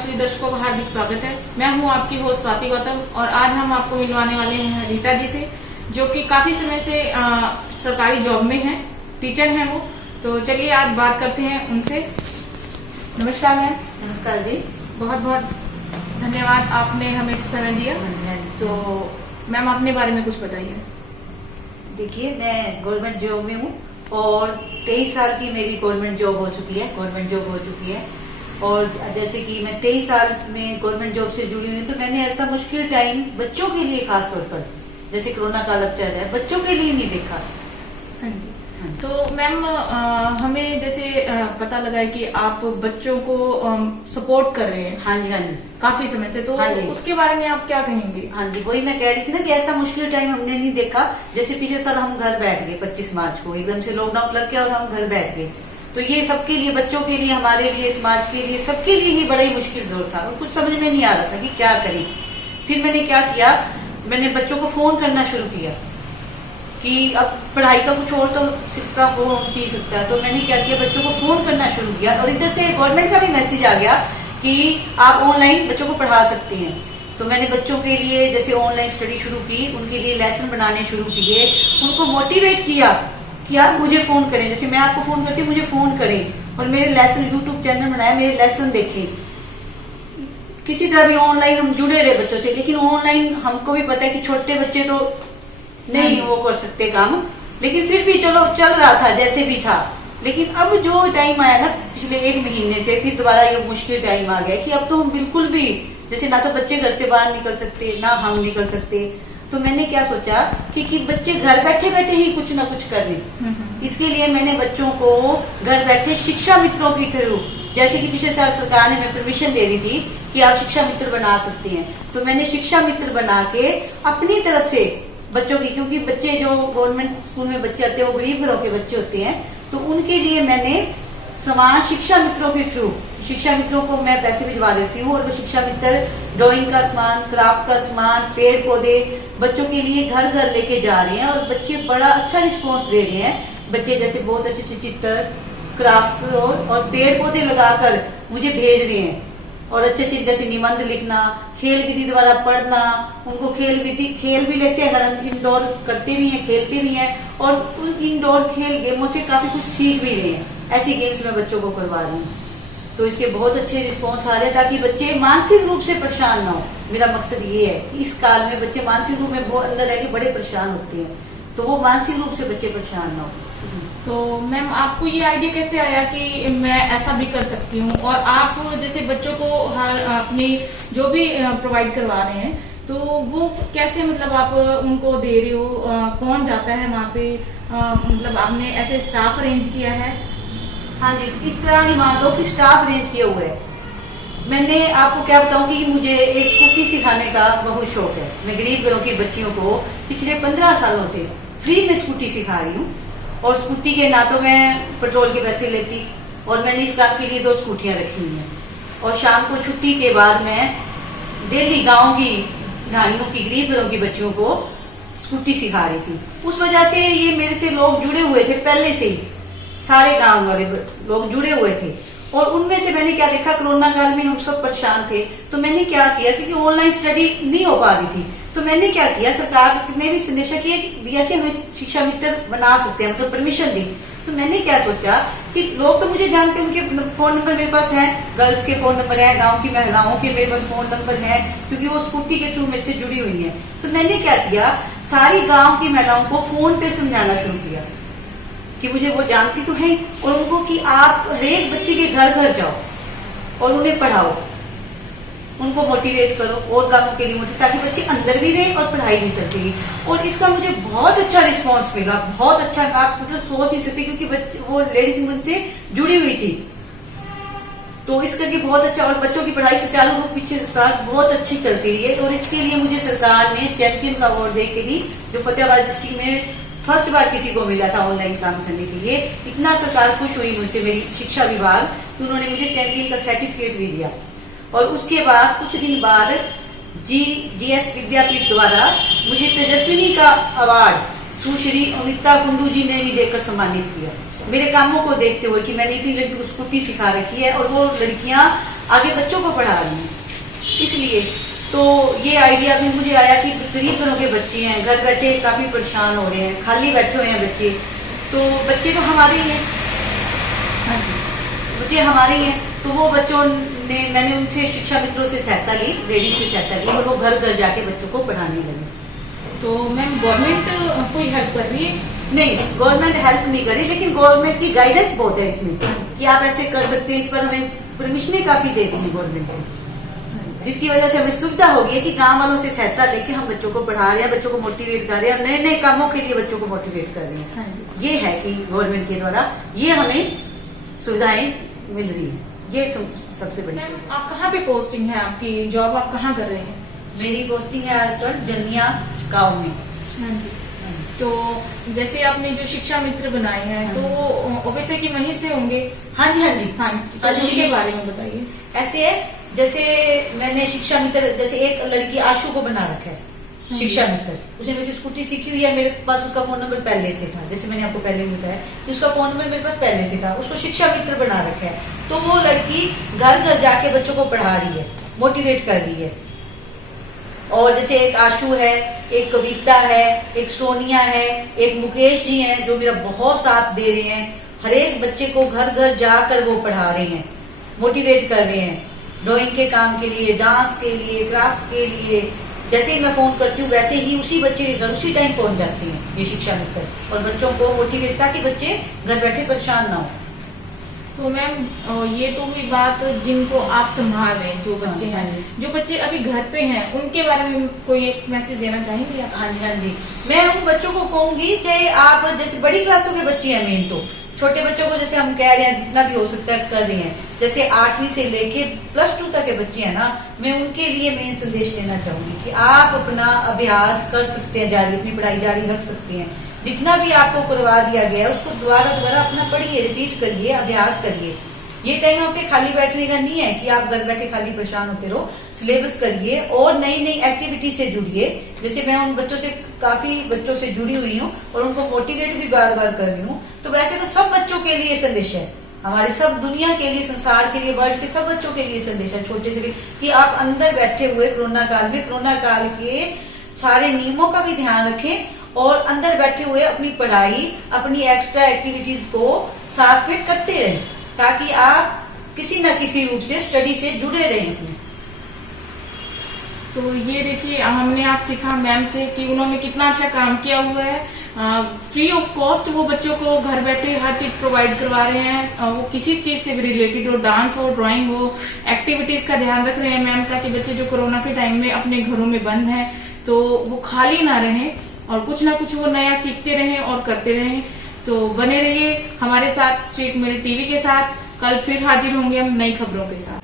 सभी दर्शकों का हार्दिक स्वागत है। मैं हूं आपकी होस्ट स्वाति गौतम और आज हम आपको मिलवाने वाले हैं रीटा जी से, जो कि काफी समय से सरकारी जॉब में हैं, टीचर हैं वो। तो चलिए आज बात करते हैं उनसे। नमस्कार मैम। नमस्कार जी। बहुत बहुत धन्यवाद, आपने हमें समय दिया। तो मैम अपने बारे में कुछ बताइए। देखिए, मैं गवर्नमेंट जॉब में हूँ और 23 साल की मेरी गवर्नमेंट जॉब हो चुकी है। और जैसे कि मैं 23 साल में गवर्नमेंट जॉब से जुड़ी हुई हूँ, तो मैंने ऐसा मुश्किल टाइम बच्चों के लिए खास तौर पर, जैसे कोरोना काल अब चल रहा है, बच्चों के लिए नहीं देखा। हाँ जी। तो मैम हमें जैसे पता लगा है कि आप बच्चों को सपोर्ट कर रहे हैं। हाँ जी काफी समय से, तो हाँ उसके बारे में आप क्या कहेंगे? हाँ जी, वही मैं कह रही थी ना कि ऐसा मुश्किल टाइम हमने नहीं देखा। जैसे पिछले साल हम घर बैठ गए 25 मार्च को, एकदम से लॉकडाउन लग गया और हम घर बैठ गए। तो ये सबके लिए, बच्चों के लिए, हमारे लिए, समाज के लिए, सबके लिए ही बड़ा ही मुश्किल दौर था और कुछ समझ में नहीं आ रहा था कि क्या करें। फिर मैंने क्या किया, मैंने बच्चों को फोन करना शुरू किया कि अब पढ़ाई का कुछ और तो सिलसिला हो सकता है। तो मैंने क्या किया, बच्चों को फोन करना शुरू किया और इधर से गवर्नमेंट का भी मैसेज आ गया कि आप ऑनलाइन बच्चों को पढ़ा सकते हैं। तो मैंने बच्चों के लिए जैसे ऑनलाइन स्टडी शुरू की, उनके लिए लेसन बनाने शुरू किए, उनको मोटिवेट किया कि आप मुझे फोन करें, जैसे मैं आपको फोन करती हूँ, मुझे फोन करें और मेरे लेसन, यूट्यूब चैनल बनाया, मेरे लेसन देखें। किसी तरह भी ऑनलाइन हम जुड़े रहे बच्चों से। लेकिन ऑनलाइन हमको भी पता है कि छोटे बच्चे तो नहीं वो कर सकते काम, लेकिन फिर भी चलो चल रहा था जैसे भी था। लेकिन अब जो टाइम आया ना पिछले 1 महीने से, फिर दोबारा ये मुश्किल टाइम आ गया कि अब तो हम बिल्कुल भी, जैसे ना तो बच्चे घर से बाहर निकल सकते, ना हम निकल सकते। तो मैंने क्या सोचा कि बच्चे घर बैठे बैठे ही कुछ ना कुछ कर रहे। इसके लिए मैंने बच्चों को घर बैठे शिक्षा मित्रों के थ्रू, जैसे कि पिछले साल सरकार ने हमें परमिशन दे दी थी कि आप शिक्षा मित्र बना सकते हैं, तो मैंने शिक्षा मित्र बना के अपनी तरफ से बच्चों की, क्योंकि बच्चे जो गवर्नमेंट स्कूल में बच्चे आते हैं वो गरीब घरों के बच्चे होते हैं, तो उनके लिए मैंने समाज शिक्षा मित्रों के थ्रू, शिक्षा मित्रों को मैं पैसे भिजवा देती हूँ और वो शिक्षा मित्र ड्राइंग का सामान, क्राफ्ट का सामान, पेड़ पौधे बच्चों के लिए घर घर लेके जा रहे हैं और बच्चे बड़ा अच्छा रिस्पॉन्स दे रहे हैं। बच्चे जैसे बहुत अच्छे अच्छे चित्र, क्राफ्ट और पेड़ पौधे लगाकर मुझे भेज रहे हैं और अच्छे अच्छे जैसे निबंध लिखना, खेल विधि द्वारा पढ़ना, उनको खेल विधि, खेल भी लेते हैं, अगर इंडोर करते भी हैं, खेलते भी हैं और उन इंडोर खेल गेमों से काफी कुछ सीख भी रहे हैं। ऐसी गेम्स में बच्चों को करवा रही हूँ, तो इसके बहुत अच्छे रिस्पॉन्स आ रहे हैं ताकि बच्चे मानसिक रूप से परेशान ना हो। मेरा मकसद ये है कि इस काल में बच्चे मानसिक रूप में बहुत अंदर है कि बड़े परेशान होते हैं, तो वो मानसिक रूप से बच्चे परेशान ना हो। तो मैम आपको ये आइडिया कैसे आया कि मैं ऐसा भी कर सकती हूँ, और आप जैसे बच्चों को अपने जो भी प्रोवाइड करवा रहे हैं, तो वो कैसे, मतलब आप उनको दे रहे हो, कौन जाता है वहाँ पे, मतलब आपने ऐसे स्टाफ अरेंज किया है? हाँ जी, इस तरह ही मान लो कि स्टाफ अरेंज किया हुआ है। मैंने आपको क्या बताऊं कि मुझे स्कूटी सिखाने का बहुत शौक है। मैं गरीब घरों की बच्चियों को पिछले 15 सालों से फ्री में स्कूटी सिखा रही हूँ और स्कूटी के ना तो मैं पेट्रोल के पैसे लेती, और मैंने इस काम के लिए 2 स्कूटियां रखी हुई हैं। और शाम को छुट्टी के बाद मैं डेली गांव की ढाणियों की, गरीब घरों की बच्चियों को स्कूटी सिखा रही थी। उस वजह से ये मेरे से लोग जुड़े हुए थे, पहले से ही सारे गांव वाले लोग जुड़े हुए थे। और उनमें से मैंने क्या देखा, कोरोना काल में हम सब परेशान थे, तो मैंने क्या किया, क्योंकि ऑनलाइन स्टडी नहीं हो पा रही थी, तो मैंने क्या किया, सरकार ने भी संदेशा दिया कि हमें शिक्षा मित्र बना सकते हैं, मतलब परमिशन दी। तो मैंने क्या सोचा कि लोग तो मुझे जानते हैं, उनके फोन नंबर मेरे पास है, गर्ल्स के फोन नंबर है, गांव की महिलाओं के मेरे पास फोन नंबर है, क्योंकि वो स्कूटी के थ्रू मेरे से जुड़ी हुई है। तो मैंने क्या किया, सारी गाँव की महिलाओं को फोन पे समझाना शुरू किया कि मुझे वो जानती तो है, और उनको कि आप हर एक बच्चे के घर घर जाओ और उन्हें पढ़ाओ, उनको मोटिवेट करो और कामों के लिए मोटिवेट, ताकि बच्चे अंदर भी रहे और पढ़ाई भी चलती रही। और इसका मुझे बहुत अच्छा रिस्पांस मिला, बहुत अच्छा, आप मतलब सोच नहीं सकते, क्योंकि बच्चे, वो लेडीज मुझसे जुड़ी हुई थी, तो इस करके बहुत अच्छा। और बच्चों की पढ़ाई सुचारू रूप पिछले साल बहुत अच्छी चलती रही है। और इसके लिए मुझे सरकार ने चैंपियन का अवार्ड दे के भी, जो फतेहाबाद डिस्ट्रिक्ट में फर्स्ट बार किसी को मिला था ऑनलाइन काम करने के लिए, इतना सरकार खुश हुई मुझसे, मेरी शिक्षा विभाग, तो उन्होंने मुझे चैंपियन का सर्टिफिकेट भी दिया। और उसके बाद कुछ दिन बाद जीएस विद्यापीठ द्वारा मुझे तेजस्विनी का अवार्ड सुश्री अमिता कुंडू जी ने भी देकर सम्मानित किया, मेरे कामों को देखते हुए कि मैंने इतनी लड़की को स्कूटी सिखा रखी है और वो लड़कियां आगे बच्चों को पढ़ा रही हूँ। इसलिए तो ये आइडिया भी मुझे आया कि गरीब घरों के बच्चे हैं, घर बैठे काफी परेशान हो रहे हैं, खाली बैठे हुए हैं बच्चे, तो बच्चे तो हमारे ही हैं, बच्चे हमारे ही हैं। तो वो बच्चों ने, मैंने उनसे शिक्षा मित्रों से सहायता ली, लेडीज से सहायता ली, और वो घर घर जाके बच्चों को पढ़ाने लगे। तो मैम गवर्नमेंट कोई हेल्प कर रही है? नहीं, गवर्नमेंट हेल्प नहीं करी, लेकिन गवर्नमेंट की गाइडेंस बहुत है इसमें कि आप ऐसे कर सकते हैं। इस पर हमें परमिशनें काफी देती है गवर्नमेंट को, जिसकी वजह से हमें सुविधा हो गई है कि गांव वालों से सहायता लेके हम बच्चों को पढ़ा रहे हैं, बच्चों को मोटिवेट कर रहे हैं, नए नए कामों के लिए बच्चों को मोटिवेट कर रहे हैं। ये है कि गवर्नमेंट के द्वारा ये हमें सुविधाएं मिल रही है, ये सबसे बड़ी। मैम आप कहाँ पे पोस्टिंग है आपकी, जॉब आप कहाँ कर रहे हैं? मेरी पोस्टिंग है आजकल जनिया गाँव में। हाँ जी। तो जैसे आपने जो शिक्षा मित्र बनाए हैं, तो ऑब्वियसली कि वहीं से होंगे? हाँ जी, हाँ जी, हाँ जी। तो उनके बारे में बताइए। ऐसे है, जैसे मैंने शिक्षा मित्र, जैसे एक लड़की आशु को बना रखा है शिक्षा मित्र, उसने वैसे स्कूटी सीखी हुई है, मेरे पास उसका फोन नंबर पहले से था, जैसे मैंने आपको पहले भी बताया कि उसका फोन नंबर मेरे पास पहले से था, उसको शिक्षा मित्र बना रखा है। तो वो लड़की घर घर जाके बच्चों को पढ़ा रही है, मोटिवेट कर रही है। और जैसे एक आशु है, एक कविता है, एक सोनिया है, एक मुकेश जी हैं जो मेरा बहुत साथ दे रहे हैं। हर एक बच्चे को घर घर जाकर वो पढ़ा रहे हैं, मोटिवेट कर रहे हैं, ड्राइंग के काम के लिए, डांस के लिए, क्राफ्ट के लिए। जैसे ही मैं फोन करती हूँ वैसे ही उसी बच्चे के घर उसी टाइम पहुंच जाते हैं ये शिक्षा मित्र, और बच्चों को मोटिवेट, ताकि बच्चे घर बैठे परेशान ना हो। तो मैम ये तो हुई बात जिनको आप संभाल रहे हैं, जो बच्चे हैं। जो बच्चे अभी घर पे हैं उनके बारे में कोई एक मैसेज देना चाहेंगे आप? हाँ जी, हाँ जी, मैं उन बच्चों को कहूंगी, चाहे आप जैसे बड़ी क्लासों के बच्चे हैं, मेन तो छोटे बच्चों को जैसे हम कह रहे हैं जितना भी हो सकता है कर रहे हैं, जैसे 8वीं से लेके +2 तक के बच्चे हैं ना, मैं उनके लिए मेन संदेश देना चाहूंगी कि आप अपना अभ्यास कर सकते हैं जारी, अपनी पढ़ाई जारी रख सकते हैं। जितना भी आपको करवा दिया गया है उसको दोबारा अपना पढ़िए, रिपीट करिए, अभ्यास करिए। ये टाइम आपके खाली बैठने का नहीं है कि आप घर बैठे खाली परेशान होते रहो। सिलेबस करिए और नई नई एक्टिविटी से जुड़िए। जैसे मैं उन बच्चों से, काफी बच्चों से जुड़ी हुई हूँ और उनको मोटिवेट भी बार बार कर रही हूँ। तो वैसे तो सब बच्चों के लिए संदेश है, हमारे सब दुनिया के लिए, संसार के लिए, वर्ल्ड के सब बच्चों के लिए संदेश है, छोटे से भी, कि आप अंदर बैठे हुए कोरोना काल में, कोरोना काल के सारे नियमों का भी ध्यान रखें और अंदर बैठे हुए अपनी पढ़ाई, अपनी एक्स्ट्रा एक्टिविटीज को साथ में करते रहें, ताकि आप किसी न किसी रूप से स्टडी से जुड़े रहें अपने। तो ये देखिए हमने आज सीखा मैम से कि उन्होंने कितना अच्छा काम किया हुआ है। फ्री ऑफ कॉस्ट वो बच्चों को घर बैठे हर चीज प्रोवाइड करवा रहे हैं। वो किसी चीज से भी रिलेटेड हो, डांस हो, ड्राइंग हो, एक्टिविटीज का ध्यान रख रहे हैं मैम, ताकि बच्चे जो कोरोना के टाइम में अपने घरों में बंद हैं तो वो खाली ना रहें और कुछ ना कुछ वो नया सीखते रहें और करते रहें। तो बने रहिए हमारे साथ, स्ट्रीट मेल टीवी के साथ। कल फिर हाजिर होंगे हम नई खबरों के साथ।